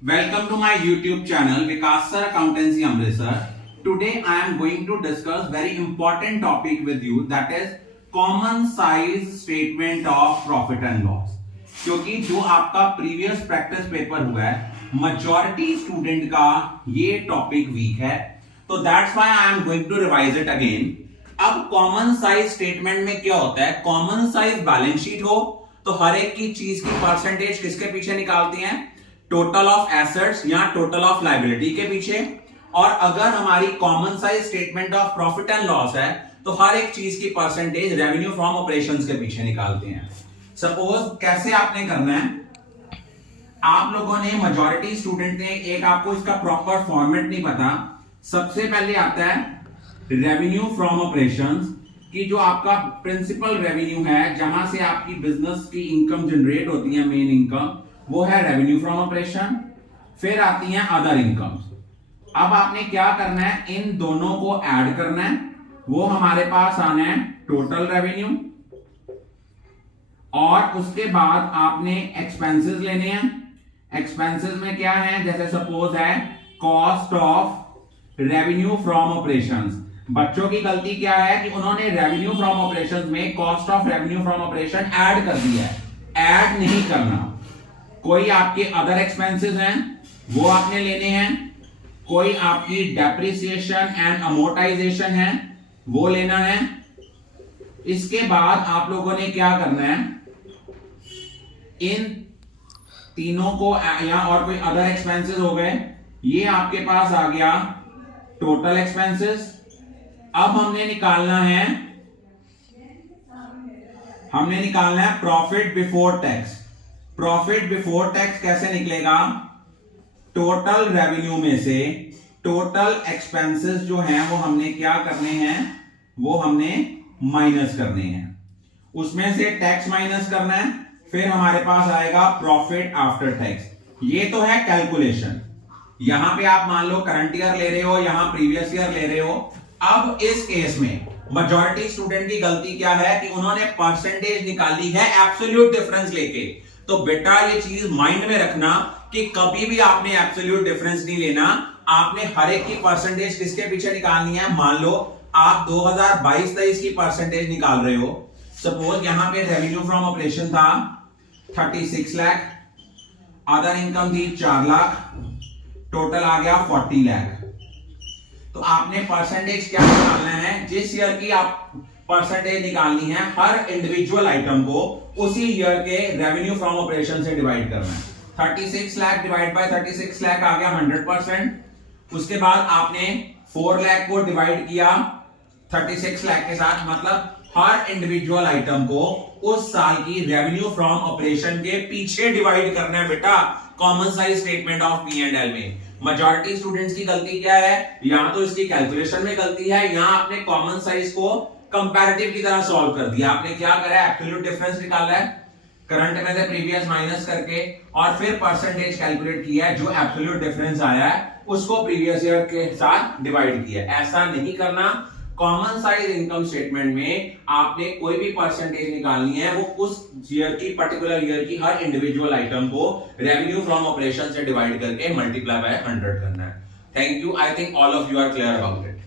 Welcome to my YouTube channel Vikas Sir Accountancy Amritsar. Today I am going to discuss very important topic with you, that is common size statement of profit and loss. क्योंकि जो आपका previous practice paper हुआ है majority student का ये topic weak है, तो that's why I am going to revise it again. अब कॉमन साइज स्टेटमेंट में क्या होता है, कॉमन साइज बैलेंस शीट हो तो हर एक की चीज की परसेंटेज किसके पीछे निकालती हैं, टोटल ऑफ एसेट्स या टोटल ऑफ लायबिलिटी के पीछे. और अगर हमारी common size statement of profit and loss है तो हर एक चीज की परसेंटेज रेवेन्यू फ्रॉम ऑपरेशंस के पीछे निकालते हैं. सपोज कैसे आपने करना है, आप लोगों ने मेजॉरिटी स्टूडेंट ने एक आपको इसका प्रॉपर फॉर्मेट नहीं पता. सबसे पहले आता है रेवेन्यू फ्रॉम ऑपरेशंस की, जो आपका प्रिंसिपल रेवेन्यू है जहां से आपकी बिजनेस की इनकम जनरेट होती है, मेन इनकम, वो है रेवेन्यू फ्रॉम ऑपरेशन. फिर आती हैं अदर इनकम्स. अब आपने क्या करना है, इन दोनों को ऐड करना है, वो हमारे पास आना है टोटल रेवेन्यू. और उसके बाद आपने एक्सपेंसेस लेने हैं. एक्सपेंसेस में क्या है, जैसे सपोज है cost of revenue from operations. बच्चों की गलती क्या है कि उन्होंने रेवेन्यू फ्रॉम ऑपरेशंस में cost of revenue from operation add कर दिया है. ऐड नहीं करना. कोई आपके अदर एक्सपेंसेस हैं वो आपने लेने हैं, कोई आपकी डेप्रिसिएशन एंड अमोर्टाइजेशन है वो लेना है. इसके बाद आप लोगों ने क्या करना है, इन तीनों को या और कोई अदर एक्सपेंसेस हो गए, ये आपके पास आ गया टोटल एक्सपेंसेस. अब हमने निकालना है profit before tax. Profit before tax कैसे निकलेगा, टोटल रेवेन्यू में से टोटल एक्सपेंसेस जो हैं वो हमने क्या करने हैं, वो हमने माइनस करने हैं. उसमें से टैक्स माइनस करना है, फिर हमारे पास आएगा प्रॉफिट आफ्टर टैक्स. ये तो है कैलकुलेशन. यहां पे आप मान लो करंट ईयर ले रहे हो, यहां प्रीवियस ईयर ले रहे हो. अब इस केस में मेजॉरिटी स्टूडेंट की गलती क्या है कि उन्होंने परसेंटेज निकाली है एब्सोल्यूट डिफरेंस लेके. तो बेटा ये चीज माइंड में रखना कि कभी भी आपने एब्सोल्यूट डिफरेंस नहीं लेना. आपने हर एक की परसेंटेज किसके पीछे निकालनी है. मान लो आप 2022-23 की परसेंटेज निकाल रहे हो. सपोज यहां पे रेवेन्यू फ्रॉम ऑपरेशन था 36 लाख, अदर इनकम थी 4 लाख, टोटल आ गया 40 लाख. तो आपने परसेंटेज क्या निकालना है, जिस ईयर की आप परसेंटेज निकालनी है, हर इंडिविजुअल आइटम को उसी ईयर के रेवेन्यू फ्रॉम ऑपरेशन से डिवाइड करना है. 36 लाख डिवाइड बाय 36 लाख आ गया 100%. उसके बाद आपने 4 लाख को डिवाइड किया 36 लाख के साथ, मतलब हर इंडिविजुअल आइटम को उस साल की रेवेन्यू फ्रॉम ऑपरेशन के पीछे डिवाइड करना है बेटा, common size statement of P&L में. मेजॉरिटी स्टूडेंट्स की गलती क्या है, यहां तो इसकी कैलकुलेशन में गलती है, यहां आपने कॉमन साइज को कंपैरेटिव की तरह सॉल्व कर दिया. आपने क्या करा है, एब्सोल्यूट डिफरेंस निकाला है करंट में से प्रीवियस माइनस करके, और फिर परसेंटेज कैलकुलेट किया है, जो एब्सोल्यूट डिफरेंस आया है उसको प्रीवियस ईयर के साथ डिवाइड किया. ऐसा नहीं करना. कॉमन साइज इनकम स्टेटमेंट में आपने कोई भी परसेंटेज निकालनी है, वो उस ईयर की, पर्टिकुलर ईयर की हर इंडिविजुअल आइटम को रेवेन्यू फ्रॉम ऑपरेशन से डिवाइड करके मल्टीप्लाई बाय 100 करना है. Thank you. I think all of you are clear about it.